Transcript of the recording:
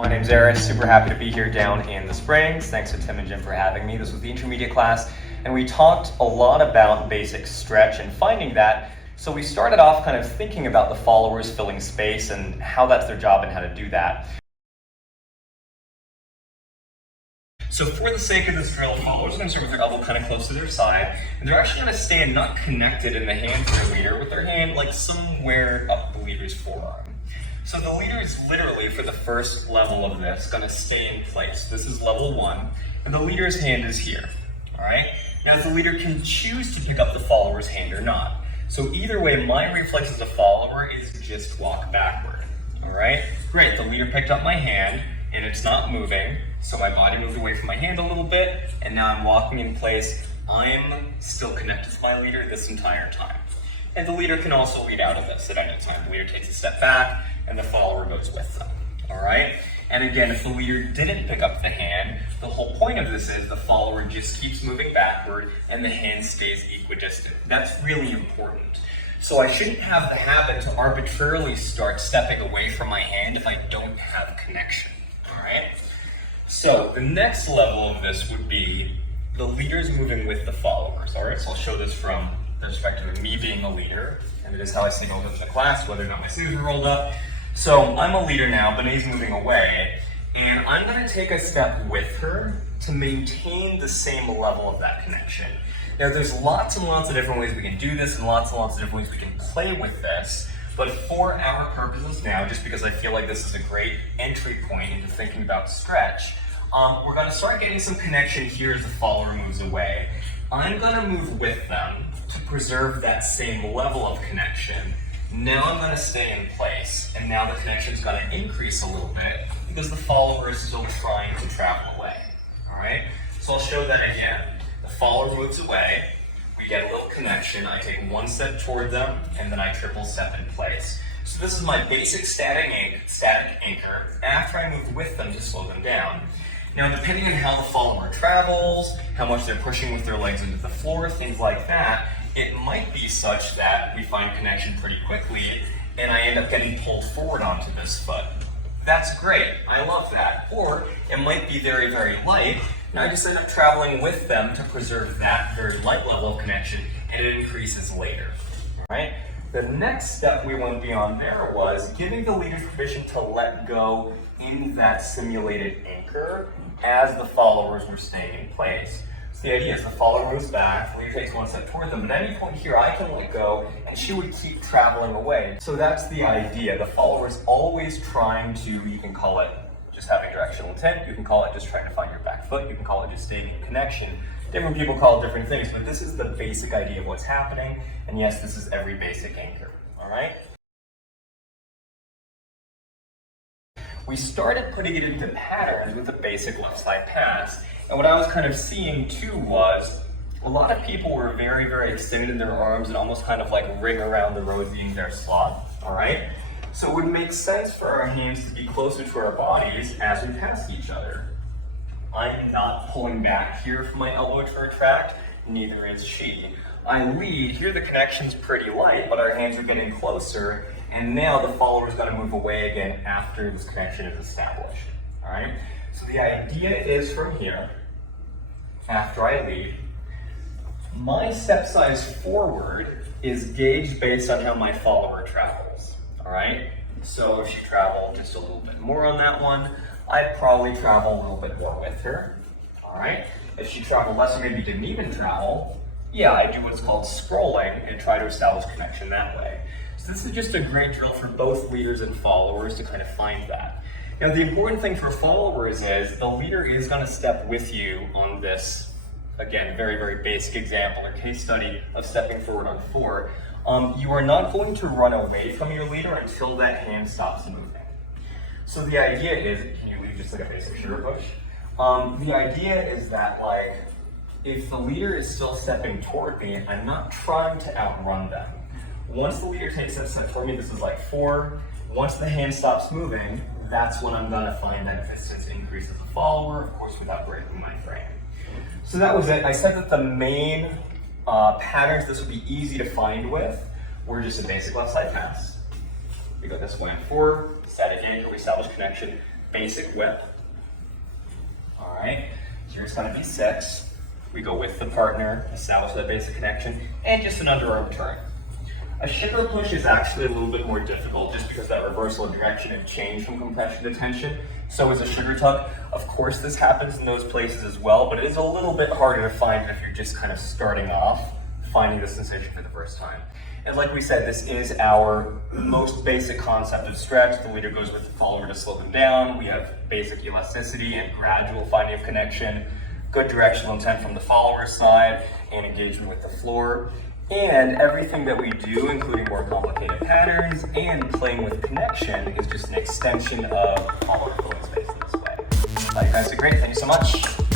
My name's Aris, super happy to be here down in the Springs. Thanks to Tim and Jim for having me. This was the intermediate class, and we talked a lot about basic stretch and finding that. So we started off kind of thinking about the followers filling space and how that's their job and how to do that. So for the sake of this drill, followers are going to start with their elbow kind of close to their side, and they're actually going to stand not connected in the hand to their leader, with their hand like somewhere up the leader's forearm. So the leader is literally, for the first level of this, going to stay in place. This is level 1, and the leader's hand is here. All right. Now the leader can choose to pick up the follower's hand or not. So either way, my reflex as a follower is just walk backward. All right. Great. The leader picked up my hand, and it's not moving. So my body moved away from my hand a little bit, and now I'm walking in place. I'm still connected to my leader this entire time. And the leader can also lead out of this at any time. The leader takes a step back, and the follower goes with them. All right? And again, if the leader didn't pick up the hand, the whole point of this is the follower just keeps moving backward, and the hand stays equidistant. That's really important. So I shouldn't have the habit to arbitrarily start stepping away from my hand if I don't have connection. All right? So the next level of this would be the leaders moving with the followers. All right, so I'll show this from the perspective of me being a leader, and it is how I signal to the class, whether or not my sleeves are rolled up. So I'm a leader now, Bené's moving away, and I'm going to take a step with her to maintain the same level of that connection. Now there's lots and lots of different ways we can do this, and lots of different ways we can play with this. But for our purposes now, just because I feel like this is a great entry point into thinking about stretch, we're going to start getting some connection here as the follower moves away. I'm going to move with them to preserve that same level of connection. Now I'm going to stay in place, and now the connection is going to increase a little bit because the follower is still trying to travel away. All right? So I'll show that again. The follower moves away. We get a little connection. I take one step toward them, and then I triple step in place. So this is my basic static anchor after I move with them to slow them down. Now, depending on how the follower travels, how much they're pushing with their legs into the floor, things like that, it might be such that we find connection pretty quickly, and I end up getting pulled forward onto this foot. That's great. I love that. Or it might be very, very light, and I just end up traveling with them to preserve that very light level of connection, and it increases later. All right? The next step we went beyond there was giving the leader permission to let go in that simulated anchor as the followers were staying in place. So the idea is the follower moves back, the leader takes one step toward them, but at any point here I can let go and she would keep traveling away. So that's the idea. The follower is always trying to, you can call it just having directional intent, you can call it just trying to find your back foot, you can call it just staying in connection. Different people call it different things, but this is the basic idea of what's happening, and yes, this is every basic anchor, all right? We started putting it into patterns with the basic left side pass, and what I was kind of seeing too was a lot of people were very, very extended in their arms and almost kind of like ring around the rosy in their slot, all right? So it would make sense for our hands to be closer to our bodies as we pass each other. I'm not pulling back here from my elbow to retract, neither is she. I lead, here the connection's pretty light, but our hands are getting closer, and now the follower's got to move away again after this connection is established. All right? So the idea is from here, after I lead, my step size forward is gauged based on how my follower travels. All right? So if she traveled just a little bit more on that one, I'd probably travel a little bit more with her. All right? If she traveled less or maybe didn't even travel, yeah, I do what's called scrolling and try to establish connection that way. So this is just a great drill for both leaders and followers to kind of find that. Now the important thing for followers is the leader is going to step with you on this, again, very, very basic example or case study of stepping forward on 4. You are not going to run away from your leader until that hand stops moving. So the idea is, can you leave just like a basic sugar push? The idea is that like, if the leader is still stepping toward me, I'm not trying to outrun them. Once the leader takes that step toward me, this is like 4. Once the hand stops moving, that's when I'm gonna find that distance increase as a follower, of course, without breaking my frame. So that was it. I said that the main patterns this would be easy to find with were just a basic left side pass. We go this way on 4, static anchor, we establish connection. basic whip. All right, here's gonna be 6. We go with the partner, establish that basic connection, and just an underarm turn. A sugar push is actually a little bit more difficult just because that reversal of direction and change from compression to tension. So is a sugar tuck. Of course, this happens in those places as well, but it is a little bit harder to find if you're just kind of starting off, finding the sensation for the first time. And like we said, this is our most basic concept of stretch. The leader goes with the follower to slow them down. We have basic elasticity and gradual finding of connection, good directional intent from the follower's side, and engagement with the floor. And everything that we do, including more complicated patterns and playing with connection, is just an extension of the follower flowing space in this way. You guys did great. Thank you so much.